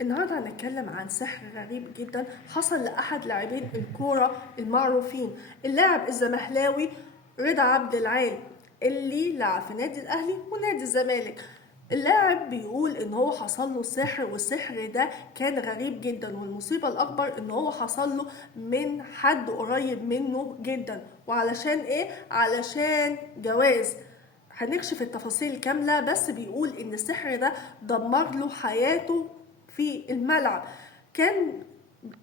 النهارده هنتكلم عن سحر غريب جدا حصل لأحد لاعبين الكورة المعروفين، اللاعب الزمهلاوي رضا عبد العال اللي لعب في نادي الأهلي ونادي الزمالك. اللاعب بيقول ان هو حصل له سحر، والسحر ده كان غريب جدا، والمصيبة الأكبر ان هو حصل له من حد قريب منه جدا. وعلشان ايه؟ علشان جواز. هنكشف التفاصيل كاملة، بس بيقول ان السحر ده دمر له حياته في الملعب. كان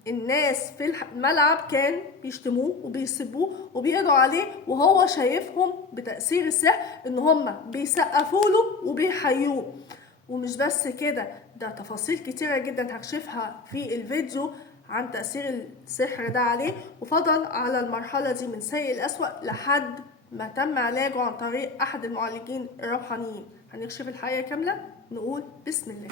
الناس في الملعب كان بيشتموه وبيسبوه وبيقضوا عليه، وهو شايفهم بتأثير السحر ان هم بيسقفوا له وبيحيوه. ومش بس كده، ده تفاصيل كتيرة جدا هكشفها في الفيديو عن تأثير السحر ده عليه، وفضل على المرحلة دي من سيء الأسوأ لحد ما تم علاجه عن طريق أحد المعالجين الروحانيين. هنكشف الحقيقة كاملة. نقول بسم الله.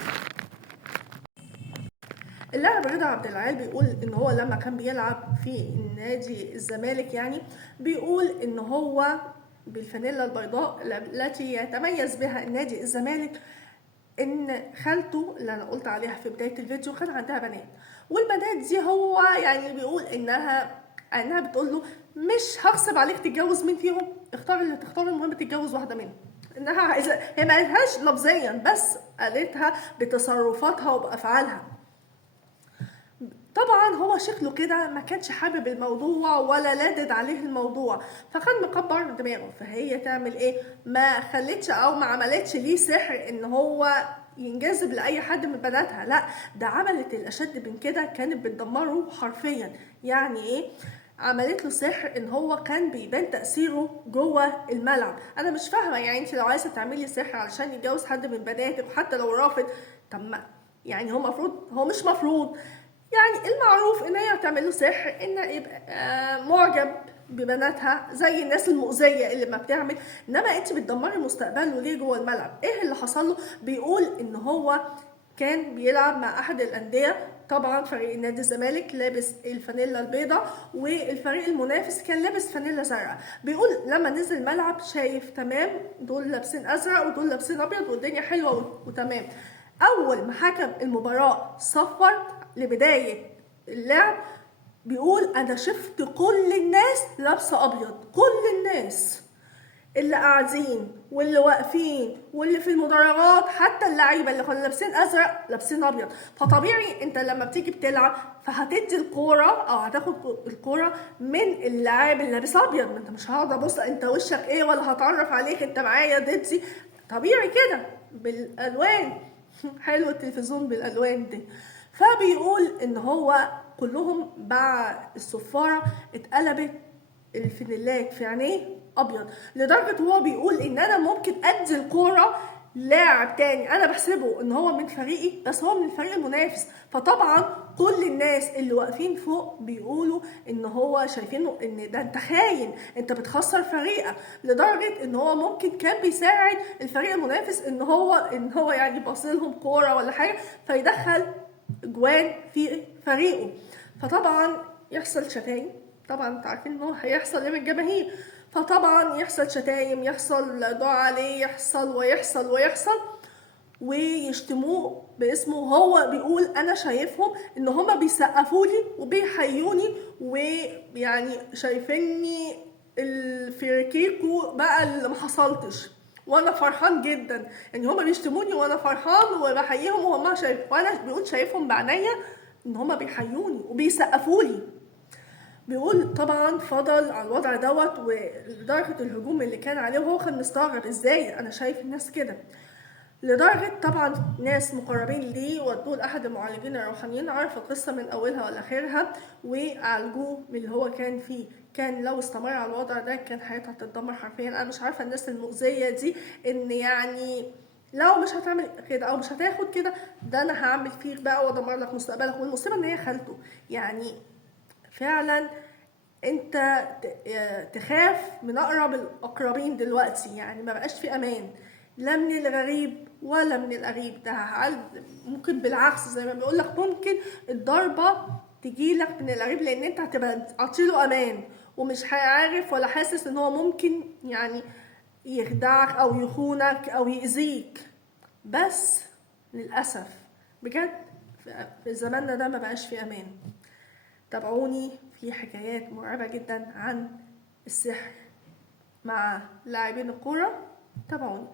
اللاعب رضا عبد العال بيقول ان هو لما كان بيلعب في نادي الزمالك، يعني بيقول ان هو بالفانيلا البيضاء التي يتميز بها نادي الزمالك، ان خالته اللي انا قلت عليها في بدايه الفيديو كان عندها بنات، والبنات دي هو يعني بيقول انها بتقول له مش هغصب عليك تتجوز مين فيهم، اختار اللي تختار، المهم تتجوز واحده منهم. انها عايزه، هي ما قالتهاش لفظيا بس قالتها بتصرفاتها وبافعالها. طبعا هو شكله كده ما كانش حابب الموضوع ولا لادد عليه الموضوع، فكان مكبر دماغه. فهي تعمل ايه؟ ما خلتش او ما عملتش ليه سحر ان هو ينجذب لاي حد من بناتها، لا، ده عملت الاشد من كده، كانت بتدمره حرفيا. يعني ايه؟ عملت له سحر ان هو كان بيبان تاثيره جوه الملعب. انا مش فاهمه، يعني انت لو عايزه تعملي سحر علشان يتجوز حد من بناتك وحتى لو رافض، طب ما يعني هو مش مفروض، يعني المعروف ان هي بتعمل له سحر ان يبقى معجب ببناتها زي الناس المؤذيه اللي ما بتعمل. انما انت بتدمري مستقبله ليه جوه الملعب؟ ايه اللي حصل له؟ بيقول ان هو كان بيلعب مع احد الانديه، طبعا فريق النادي الزمالك لابس الفانيلا البيضاء، والفريق المنافس كان لابس فانيلا زرقاء. بيقول لما نزل الملعب شايف تمام دول لابسين ازرق ودول لابسين ابيض والدنيا حلوه وتمام. اول ما حكم المباراه صفر لبدايه اللعب، بيقول انا شفت كل الناس لابسه ابيض، كل الناس اللي قاعدين واللي واقفين واللي في المدرجات، حتى اللعيبه اللي كانوا لابسين ازرق لابسين ابيض. فطبيعي انت لما بتيجي بتلعب فهتدي الكوره او هتاخد الكوره من اللاعب اللي لابس ابيض، ما انت مش هقعد ابص انت وشك ايه ولا هتعرف عليك انت معايا ضدي، طبيعي كده بالالوان. حلو التلفزيون بالالوان دي. فبيقول ان هو كلهم بعد الصفاره اتقلبت الفانيلات في عينيه ابيض، لدرجه هو بيقول ان انا ممكن ادي الكوره لاعب تاني انا بحسبه ان هو من فريقي بس هو من الفريق المنافس. فطبعا كل الناس اللي واقفين فوق بيقولوا ان هو شايفينه ان ده انت خاين، انت بتخسر فريقك، لدرجه ان هو ممكن كان بيساعد الفريق المنافس ان هو يعني باصلهم كوره ولا حاجه فيدخل جوان في فريقه. فطبعا يحصل شتايم، طبعا انتوا عارفين ان هو هيحصل ايه من الجماهير، فطبعا يحصل شتايم، يحصل دعاء عليه، يحصل ويحصل ويحصل، ويشتموه باسمه. هو بيقول انا شايفهم ان هما بيسقفوا لي وبيحيوني ويعني شايفيني الفريكيكو بقى اللي ما حصلتش، وانا فرحان جدا. يعني هما بيشتموني وانا فرحان وبحييهم وهما وانا بيقول شايفهم بعينيا ان هما بيحيوني وبيسقفوا لي. بيقول طبعا فضل على الوضع دوت ولدرجه الهجوم اللي كان عليه، وهو كان مستغرب ازاي انا شايف الناس كده، لدرجه طبعا ناس مقربين ليه ودوه لاحد المعالجين الروحانيين، عرف القصه من اولها ولاخرها وعالجوه من اللي هو كان فيه. كان لو استمر على الوضع ده كان حياته هتتدمر حرفيا. انا مش عارفه الناس المؤذيه دي، ان يعني لو مش هتعمل كده او مش هتاخد كده، ده انا هعمل فيك بقى وادمر لك مستقبلك. والمصيبه ان هي خالته، يعني فعلا انت تخاف من اقرب الاقربين دلوقتي، يعني ما بقاش في امان لا من الغريب ولا من القريب. ده ممكن بالعكس زي ما بيقول لك، ممكن الضربه تجيلك من القريب، لان انت هتبقى عطيله امان ومش عارف ولا حاسس ان هو ممكن يعني يخدعك او يخونك او يأذيك. بس للاسف بجد في زماننا ده ما بقاش في امان. تابعوني في حكايات مرعبة جدا عن السحر مع لاعبين الكورة. تابعوني.